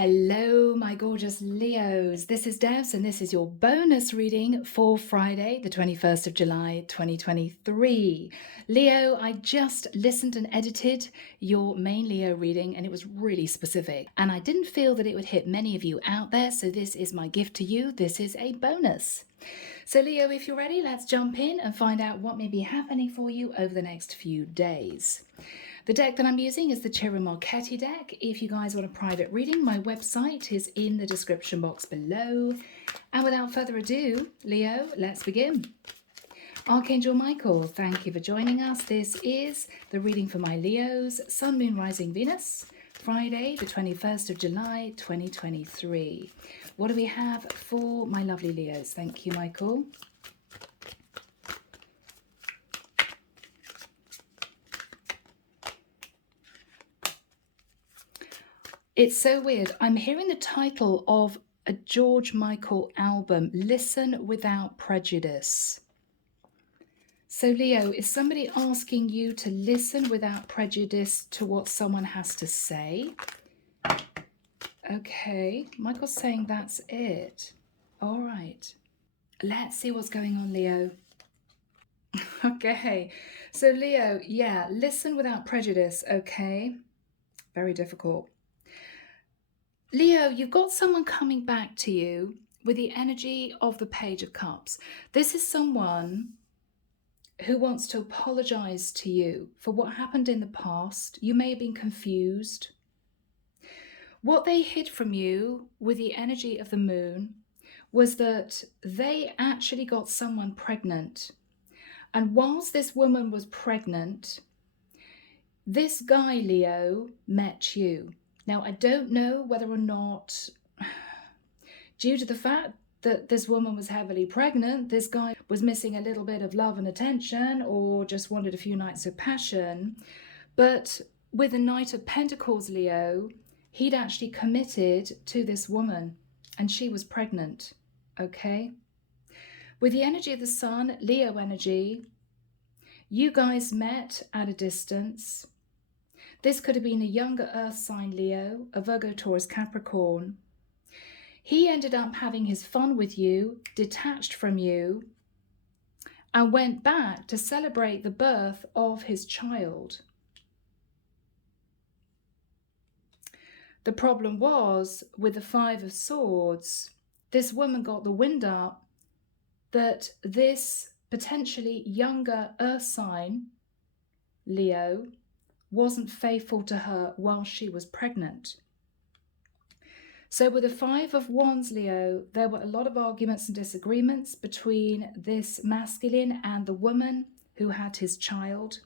Hello, my gorgeous Leos. This is Debs, and this is your bonus reading for Friday, the 21st of July, 2023. Leo, I just listened and edited your main Leo reading, and it was really specific. And I didn't feel that it would hit many of you out there, so this is my gift to you. This is a bonus. So Leo, if you're ready, let's jump in and find out what may be happening for you over the next few days. The deck that I'm using is the Ciro Marchetti deck. If you guys want a private reading, my website is in the description box below. And without further ado, Leo, let's begin. Archangel Michael, thank you for joining us. This is the reading for my Leos, Sun, Moon, Rising, Venus, Friday, the 21st of July, 2023. What do we have for my lovely Leos? Thank you, Michael. It's so weird. I'm hearing the title of a George Michael album, Listen Without Prejudice. So Leo, is somebody asking you to listen without prejudice to what someone has to say? Okay, Michael's saying that's it. All right. Let's see what's going on, Leo. Okay, so Leo, yeah, listen without prejudice, okay? Very difficult. Leo, you've got someone coming back to you with the energy of the Page of Cups. This is someone who wants to apologize to you for what happened in the past. You may have been confused. What they hid from you with the energy of the moon was that they actually got someone pregnant. And whilst this woman was pregnant, this guy, Leo, met you. Now, I don't know whether or not, due to the fact that this woman was heavily pregnant, this guy was missing a little bit of love and attention, or just wanted a few nights of passion. But with the Knight of Pentacles, Leo, he'd actually committed to this woman, and she was pregnant, okay? With the energy of the Sun, Leo energy, you guys met at a distance. This could have been a younger earth sign, Leo, a Virgo, Taurus, Capricorn. He ended up having his fun with you, detached from you, and went back to celebrate the birth of his child. The problem was, with the Five of Swords, this woman got the wind up that this potentially younger earth sign, Leo, wasn't faithful to her while she was pregnant. So with the Five of Wands, Leo, there were a lot of arguments and disagreements between this masculine and the woman who had his child.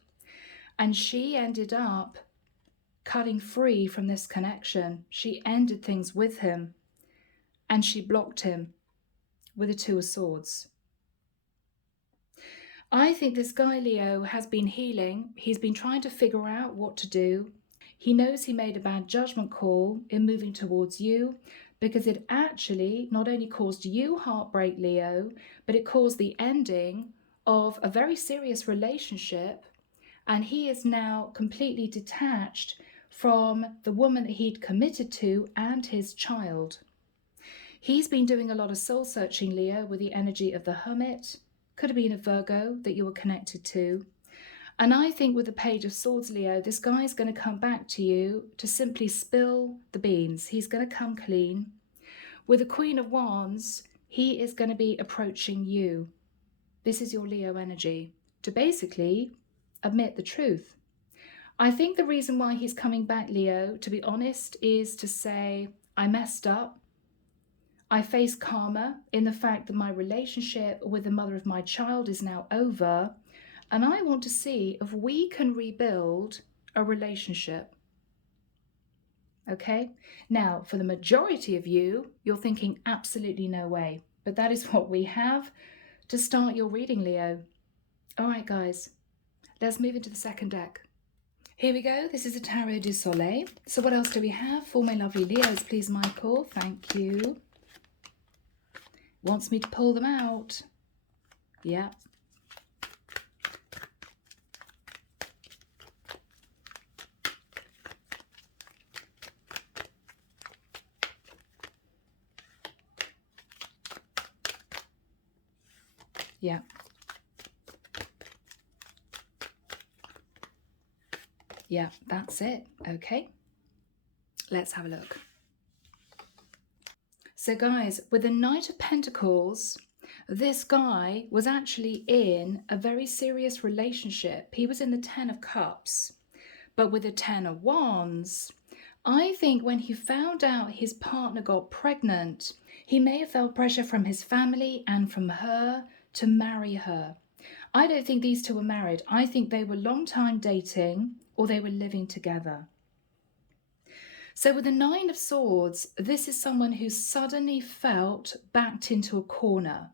And she ended up cutting free from this connection. She ended things with him, and she blocked him with the Two of Swords. I think this guy, Leo, has been healing. He's been trying to figure out what to do. He knows he made a bad judgment call in moving towards you, because it actually not only caused you heartbreak, Leo, but it caused the ending of a very serious relationship. And he is now completely detached from the woman that he'd committed to and his child. He's been doing a lot of soul searching, Leo, with the energy of the Hermit. Could have been a Virgo that you were connected to. And I think with the Page of Swords, Leo, this guy's going to come back to you to simply spill the beans. He's going to come clean. With the Queen of Wands, he is going to be approaching you. This is your Leo energy, to basically admit the truth. I think the reason why he's coming back, Leo, to be honest, is to say, I messed up. I face karma in the fact that my relationship with the mother of my child is now over, and I want to see if we can rebuild a relationship. Okay? Now, for the majority of you, you're thinking absolutely no way, but that is what we have to start your reading, Leo. All right, guys, let's move into the second deck. Here we go. This is a Tarot du Soleil. So what else do we have for my lovely Leos, please, Michael? Thank you. Wants me to pull them out. Yeah. Yeah. Yeah, that's it. Okay. Let's have a look. So guys, with the Knight of Pentacles, this guy was actually in a very serious relationship. He was in the Ten of Cups, but with the Ten of Wands, I think when he found out his partner got pregnant, he may have felt pressure from his family and from her to marry her. I don't think these two were married. I think they were long time dating or they were living together. So with the Nine of Swords, this is someone who suddenly felt backed into a corner.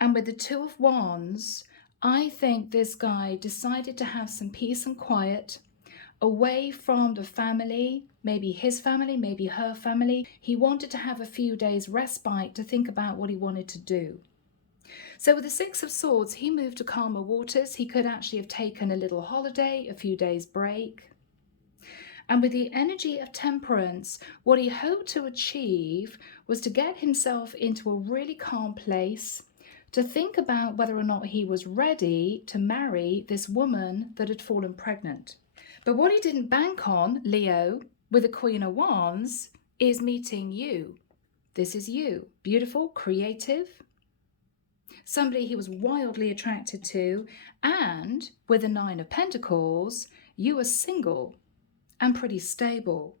And with the Two of Wands, I think this guy decided to have some peace and quiet away from the family, maybe his family, maybe her family. He wanted to have a few days respite to think about what he wanted to do. So with the Six of Swords, he moved to calmer waters. He could actually have taken a little holiday, a few days break. And with the energy of Temperance, what he hoped to achieve was to get himself into a really calm place, to think about whether or not he was ready to marry this woman that had fallen pregnant. But what he didn't bank on, Leo, with the Queen of Wands, is meeting you. This is you. Beautiful, creative, somebody he was wildly attracted to, and with the Nine of Pentacles, you are single and pretty stable.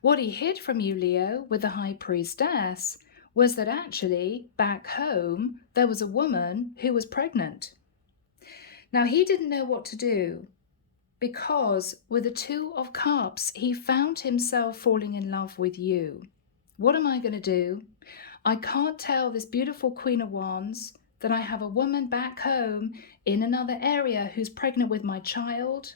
What he hid from you, Leo, with the High Priestess, was that actually, back home, there was a woman who was pregnant. Now, he didn't know what to do, because with the Two of Cups, he found himself falling in love with you. What am I going to do? I can't tell this beautiful Queen of Wands that I have a woman back home in another area who's pregnant with my child.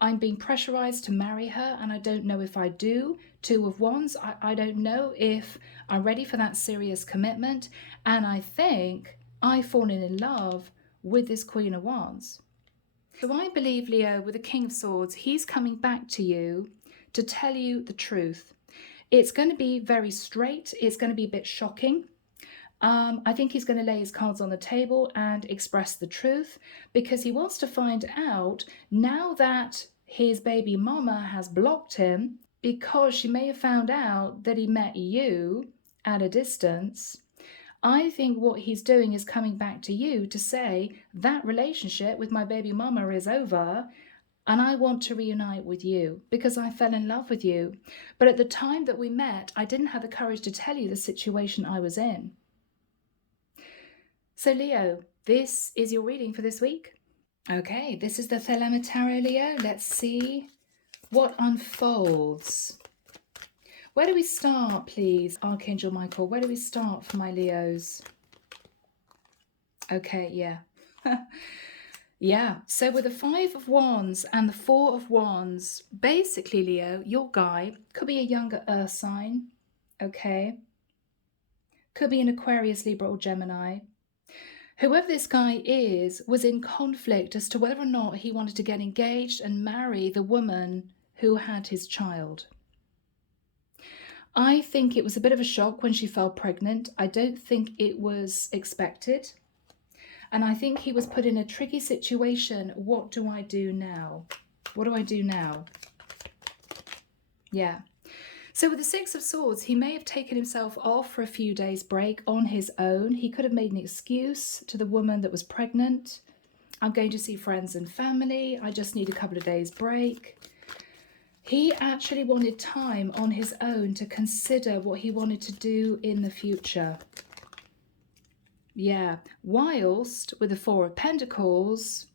I'm being pressurized to marry her, and I don't know if I do. Two of Wands, I don't know if I'm ready for that serious commitment. And I think I've fallen in love with this Queen of Wands. So I believe, Leo, with the King of Swords, he's coming back to you to tell you the truth. It's going to be very straight. It's going to be a bit shocking. I think he's going to lay his cards on the table and express the truth, because he wants to find out, now that his baby mama has blocked him because she may have found out that he met you at a distance. I think what he's doing is coming back to you to say that relationship with my baby mama is over, and I want to reunite with you because I fell in love with you. But at the time that we met, I didn't have the courage to tell you the situation I was in. So Leo, this is your reading for this week. Okay, this is the Thelema Tarot, Leo. Let's see what unfolds. Where do we start, please, Archangel Michael? Where do we start for my Leos? Okay, yeah. Yeah, so with the Five of Wands and the Four of Wands, basically, Leo, your guy could be a younger earth sign, okay? Could be an Aquarius, Libra, or Gemini. Whoever this guy is was in conflict as to whether or not he wanted to get engaged and marry the woman who had his child. I think it was a bit of a shock when she fell pregnant. I don't think it was expected. And I think he was put in a tricky situation. What do I do now? What do I do now? Yeah. So with the Six of Swords, he may have taken himself off for a few days break on his own. He could have made an excuse to the woman that was pregnant. I'm going to see friends and family. I just need a couple of days break. He actually wanted time on his own to consider what he wanted to do in the future. Yeah, whilst with the Four of Pentacles,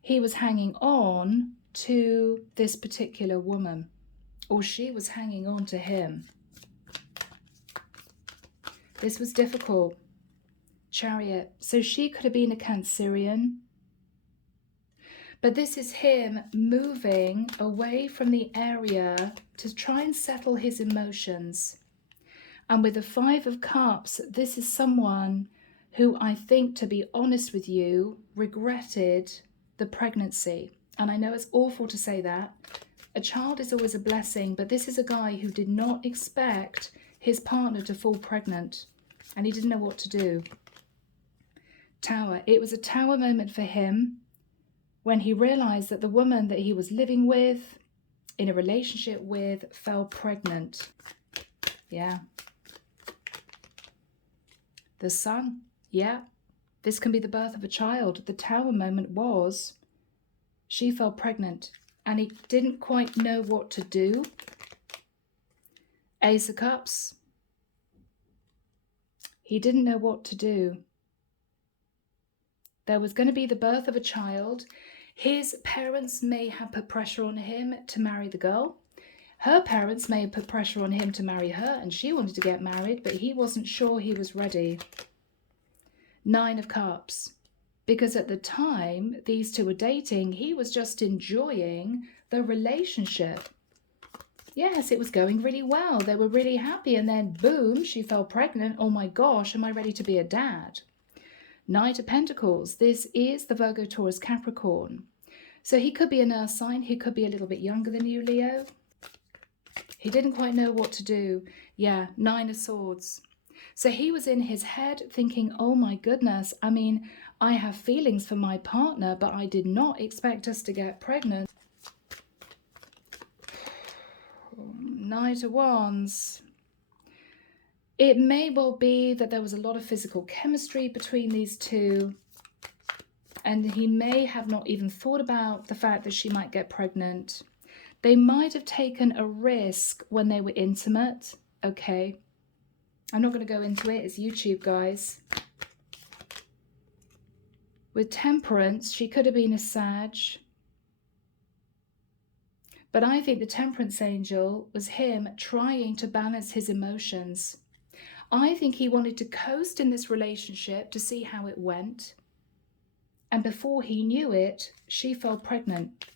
he was hanging on to this particular woman, or she was hanging on to him. This was difficult. Chariot. So she could have been a Cancerian. But this is him moving away from the area to try and settle his emotions. And with the Five of Cups, this is someone who I think, to be honest with you, regretted the pregnancy. And I know it's awful to say that. A child is always a blessing, but this is a guy who did not expect his partner to fall pregnant, and he didn't know what to do. Tower. It was a tower moment for him when he realized that the woman that he was living with, in a relationship with, fell pregnant. Yeah. The Sun. Yeah. This can be the birth of a child. The Tower moment was she fell pregnant and he didn't quite know what to do. Ace of Cups. He didn't know what to do. There was going to be the birth of a child. His parents may have put pressure on him to marry the girl. Her parents may have put pressure on him to marry her, and she wanted to get married, but he wasn't sure he was ready. 9 of Cups. Because at the time these two were dating, he was just enjoying the relationship. Yes, it was going really well. They were really happy, and then boom, she fell pregnant. Oh my gosh, am I ready to be a dad? Knight of Pentacles. This is the Virgo, Taurus, Capricorn. So he could be an earth sign. He could be a little bit younger than you, Leo. He didn't quite know what to do. Yeah, 9 of Swords. So he was in his head thinking, oh my goodness, I mean, I have feelings for my partner, but I did not expect us to get pregnant. Knight of Wands. It may well be that there was a lot of physical chemistry between these two, and he may have not even thought about the fact that she might get pregnant. They might have taken a risk when they were intimate. Okay. I'm not going to go into it. It's YouTube, guys. With Temperance, she could have been a Sag. But I think the Temperance angel was him trying to balance his emotions. I think he wanted to coast in this relationship to see how it went. And before he knew it, she fell pregnant.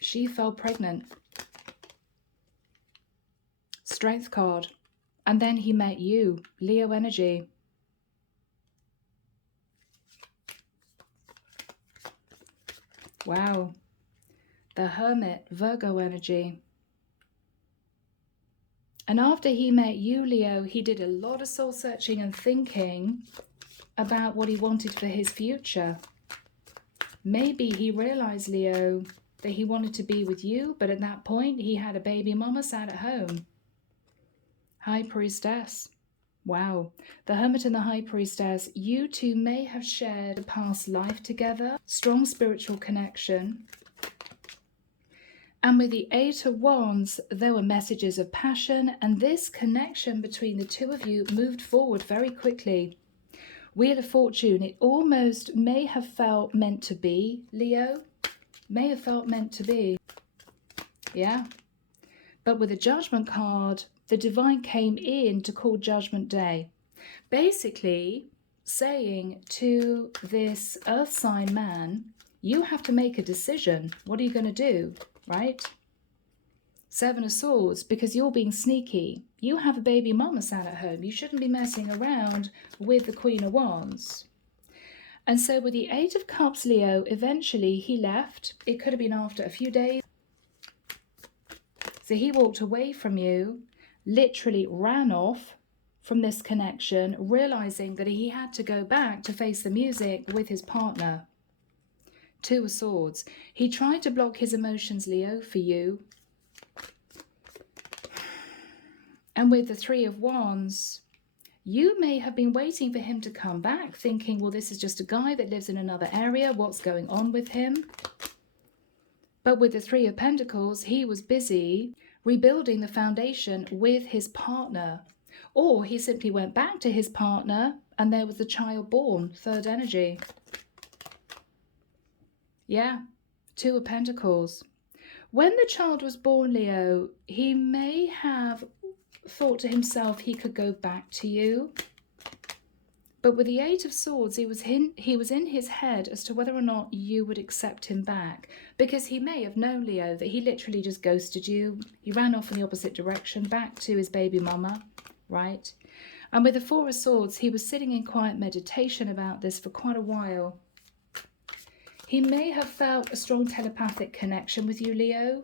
She fell pregnant. Strength card. And then he met you, Leo energy. Wow. The Hermit, Virgo energy. And after he met you, Leo, he did a lot of soul searching and thinking about what he wanted for his future. Maybe he realized, Leo, that he wanted to be with you, but at that point he had a baby mama sat at home. High Priestess. Wow. The Hermit and the High Priestess, you two may have shared a past life together, strong spiritual connection. And with the 8 of Wands, there were messages of passion, and this connection between the two of you moved forward very quickly. Wheel of Fortune, it almost may have felt meant to be, Leo. May have felt meant to be. Yeah. But with the Judgment card, the Divine came in to call Judgment Day. Basically saying to this earth sign man, you have to make a decision. What are you going to do? Right? 7 of Swords, because you're being sneaky. You have a baby mama sat at home. You shouldn't be messing around with the Queen of Wands. And so with the 8 of Cups, Leo, eventually he left. It could have been after a few days. So he walked away from you, literally ran off from this connection, realizing that he had to go back to face the music with his partner. 2 of Swords. He tried to block his emotions, Leo, for you. And with the 3 of Wands, you may have been waiting for him to come back, thinking, well, this is just a guy that lives in another area. What's going on with him? But with the 3 of Pentacles, he was busy rebuilding the foundation with his partner. Or he simply went back to his partner and there was the child born, 3rd energy. Yeah, 2 of Pentacles. When the child was born, Leo, he may have thought to himself he could go back to you. But with the 8 of Swords, he was in his head as to whether or not you would accept him back. Because he may have known, Leo, that he literally just ghosted you. He ran off in the opposite direction, back to his baby mama, right? And with the 4 of Swords, he was sitting in quiet meditation about this for quite a while. He may have felt a strong telepathic connection with you, Leo,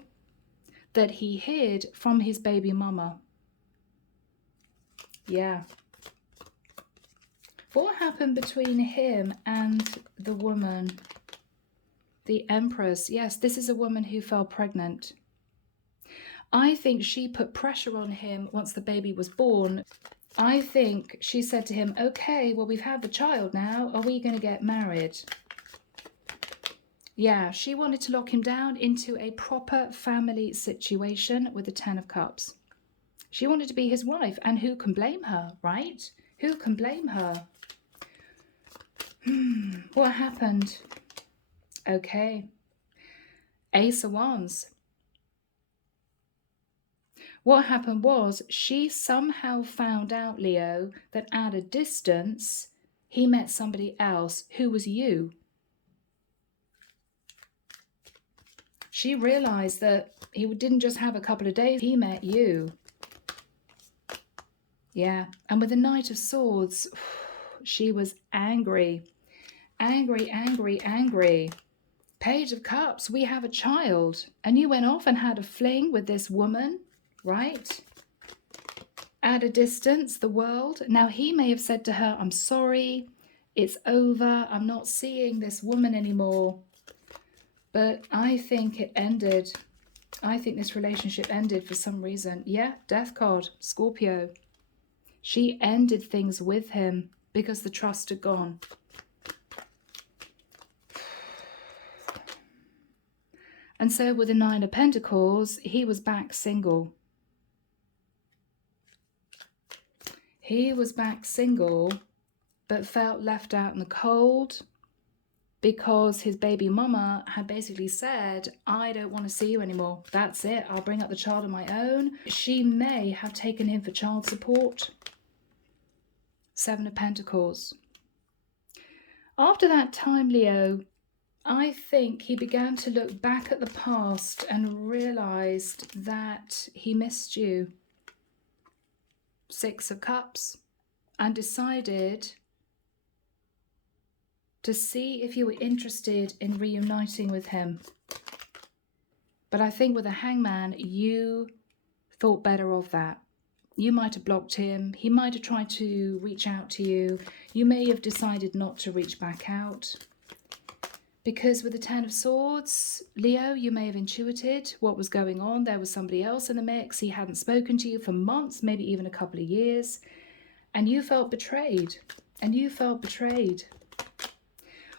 that he hid from his baby mama. Yeah. What happened between him and the woman? The Empress. Yes, this is a woman who fell pregnant. I think she put pressure on him once the baby was born. I think she said to him, okay, well, we've had the child now. Are we going to get married? Yeah, she wanted to lock him down into a proper family situation with the 10 of Cups. She wanted to be his wife, and who can blame her, right? Who can blame her? What happened? Okay. Ace of Wands. What happened was she somehow found out, Leo, that at a distance, he met somebody else who was you. She realized that he didn't just have a couple of days, he met you. Yeah, and with the Knight of Swords, she was angry. Angry, angry, angry. Page of Cups, we have a child. And you went off and had a fling with this woman, right? At a distance, the world. Now, he may have said to her, I'm sorry, it's over, I'm not seeing this woman anymore. But I think it ended. I think this relationship ended for some reason. Yeah, Death card, Scorpio. She ended things with him because the trust had gone. And so with the 9 of Pentacles, he was back single. He was back single, but felt left out in the cold because his baby mama had basically said, I don't want to see you anymore. That's it. I'll bring up the child on my own. She may have taken him for child support. 7 of Pentacles. After that time, Leo, I think he began to look back at the past and realized that he missed you. 6 of Cups. And decided to see if you were interested in reuniting with him. But I think with a Hangman, you thought better of that. You might have blocked him. He might have tried to reach out to you. You may have decided not to reach back out. Because with the 10 of Swords, Leo, you may have intuited what was going on. There was somebody else in the mix. He hadn't spoken to you for months, maybe even a couple of years. And you felt betrayed. And you felt betrayed.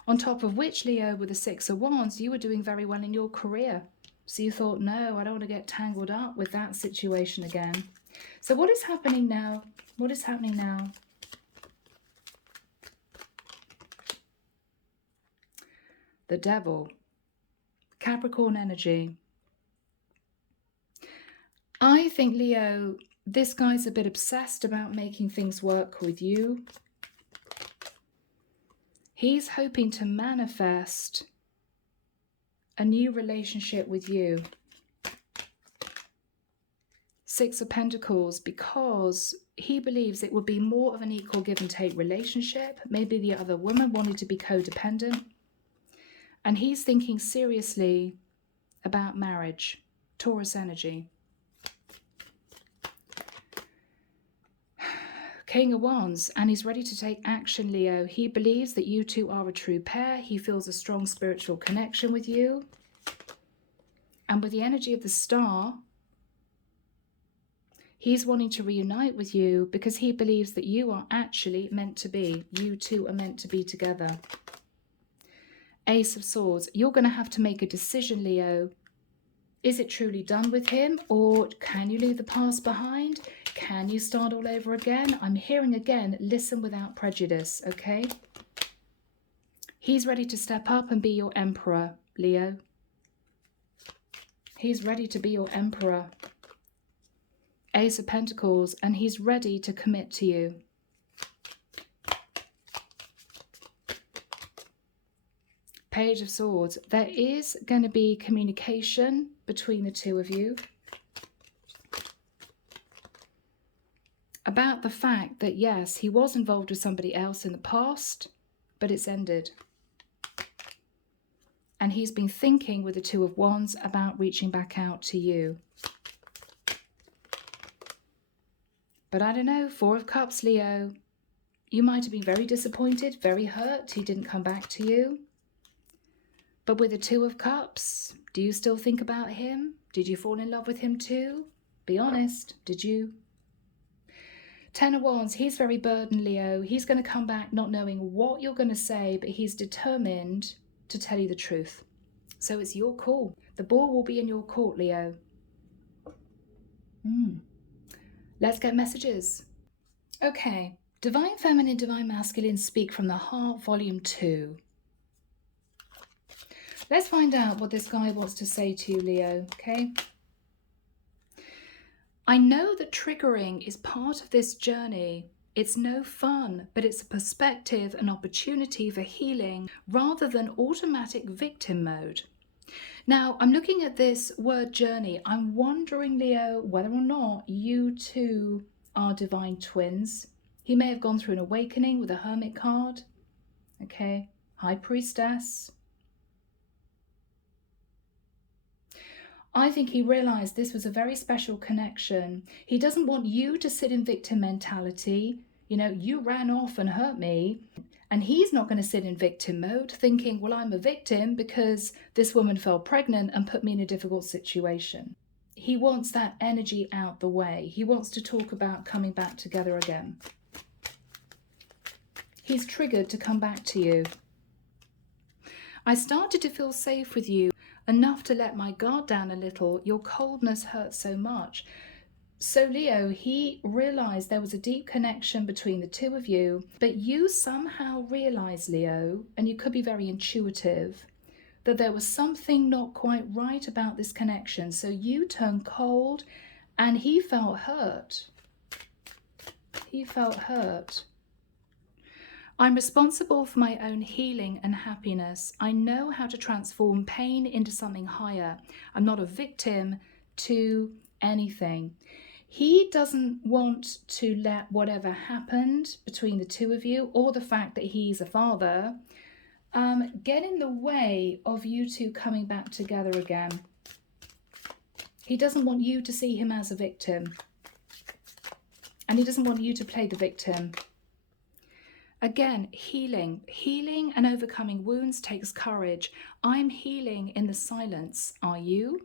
On top of which, Leo, with the 6 of Wands, you were doing very well in your career. So you thought, no, I don't want to get tangled up with that situation again. So what is happening now? What is happening now? The Devil. Capricorn energy. I think, Leo, this guy's a bit obsessed about making things work with you. He's hoping to manifest a new relationship with you. 6 of Pentacles, because he believes it would be more of an equal give and take relationship. Maybe the other woman wanted to be codependent. And he's thinking seriously about marriage. Taurus energy. King of Wands, and he's ready to take action, Leo. He believes that you two are a true pair. He feels a strong spiritual connection with you. And with the energy of the Star, he's wanting to reunite with you because he believes that you are actually meant to be. You two are meant to be together. Ace of Swords. You're going to have to make a decision, Leo. Is it truly done with him, or can you leave the past behind? Can you start all over again? I'm hearing again, listen without prejudice, okay? He's ready to step up and be your emperor, Leo. He's ready to be your emperor. Ace of Pentacles, and he's ready to commit to you. Page of Swords. There is going to be communication between the two of you about the fact that, yes, he was involved with somebody else in the past, but it's ended. And he's been thinking with the 2 of Wands about reaching back out to you. But I don't know, 4 of Cups, Leo. You might have been very disappointed, very hurt he didn't come back to you. But with the Two of Cups, do you still think about him? Did you fall in love with him too? Be honest, did you? Ten of Wands, he's very burdened, Leo. He's going to come back not knowing what you're going to say, but he's determined to tell you the truth. So it's your call. The ball will be in your court, Leo. Let's get messages. Okay, Divine Feminine, Divine Masculine, Speak from the Heart, Volume 2. Let's find out what this guy wants to say to you, Leo, okay? I know that triggering is part of this journey. It's no fun, but it's a perspective, an opportunity for healing rather than automatic victim mode. Now, I'm looking at this word journey. I'm wondering, Leo, whether or not you two are divine twins. He may have gone through an awakening with a Hermit card. Okay, High Priestess. I think he realized this was a very special connection. He doesn't want you to sit in victim mentality. You know, you ran off and hurt me. And he's not going to sit in victim mode thinking, well, I'm a victim because this woman fell pregnant and put me in a difficult situation. He wants that energy out the way. He wants to talk about coming back together again. He's triggered to come back to you. I started to feel safe with you, enough to let my guard down a little. Your coldness hurts so much. So Leo, he realized there was a deep connection between the two of you, but you somehow realized, Leo, and you could be very intuitive, that there was something not quite right about this connection. So you turned cold and he felt hurt. He felt hurt. I'm responsible for my own healing and happiness. I know how to transform pain into something higher. I'm not a victim to anything. He doesn't want to let whatever happened between the two of you, or the fact that he's a father, get in the way of you two coming back together again. He doesn't want you to see him as a victim. And he doesn't want you to play the victim. Again, healing. Healing and overcoming wounds takes courage. I'm healing in the silence. Are you?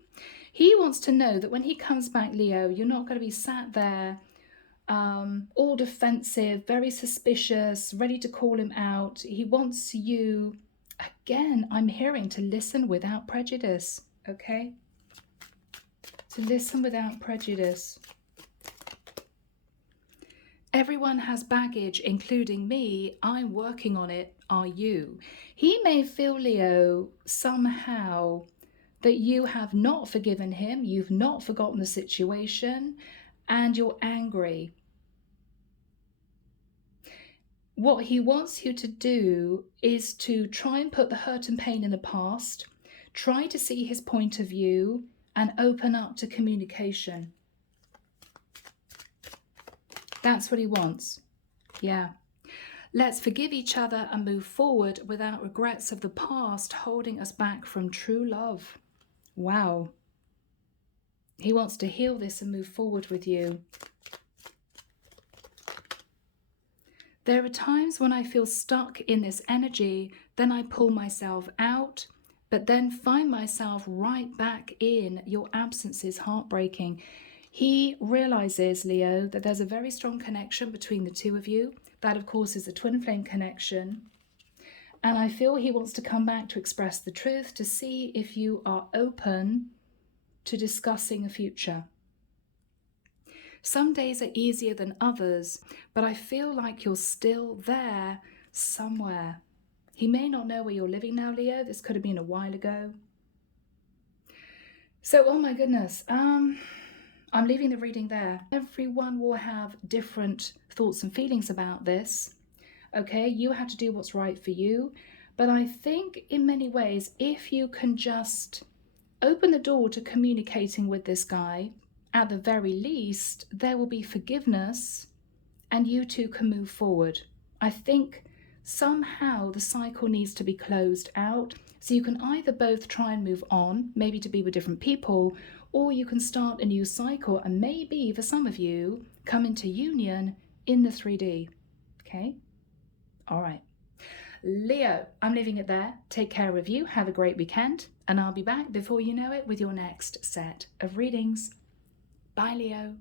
He wants to know that when he comes back, Leo, you're not going to be sat there all defensive, very suspicious, ready to call him out. He wants you, again, I'm hearing, to listen without prejudice, okay? To listen without prejudice. Everyone has baggage, including me. I'm working on it. Are you? He may feel, Leo, somehow that you have not forgiven him, you've not forgotten the situation, and you're angry. What he wants you to do is to try and put the hurt and pain in the past, try to see his point of view, and open up to communication. That's what he wants. Yeah. Let's forgive each other and move forward without regrets of the past holding us back from true love. Wow. He wants to heal this and move forward with you. There are times when I feel stuck in this energy, then I pull myself out, but then find myself right back in. Your absence is heartbreaking. He realizes, Leo, that there's a very strong connection between the two of you. That, of course, is a twin flame connection. And I feel he wants to come back to express the truth, to see if you are open to discussing a future. Some days are easier than others, but I feel like you're still there somewhere. He may not know where you're living now, Leo. This could have been a while ago. So, oh my goodness. I'm leaving the reading there. Everyone will have different thoughts and feelings about this. Okay, you have to do what's right for you. But I think in many ways, if you can just open the door to communicating with this guy, at the very least, there will be forgiveness and you two can move forward. I think somehow the cycle needs to be closed out. So you can either both try and move on, maybe to be with different people, or you can start a new cycle and maybe for some of you come into union in the 3D. Okay, All right. Leo, I'm leaving it there. Take care of you. Have a great weekend. And I'll be back before you know it with your next set of readings. Bye, Leo.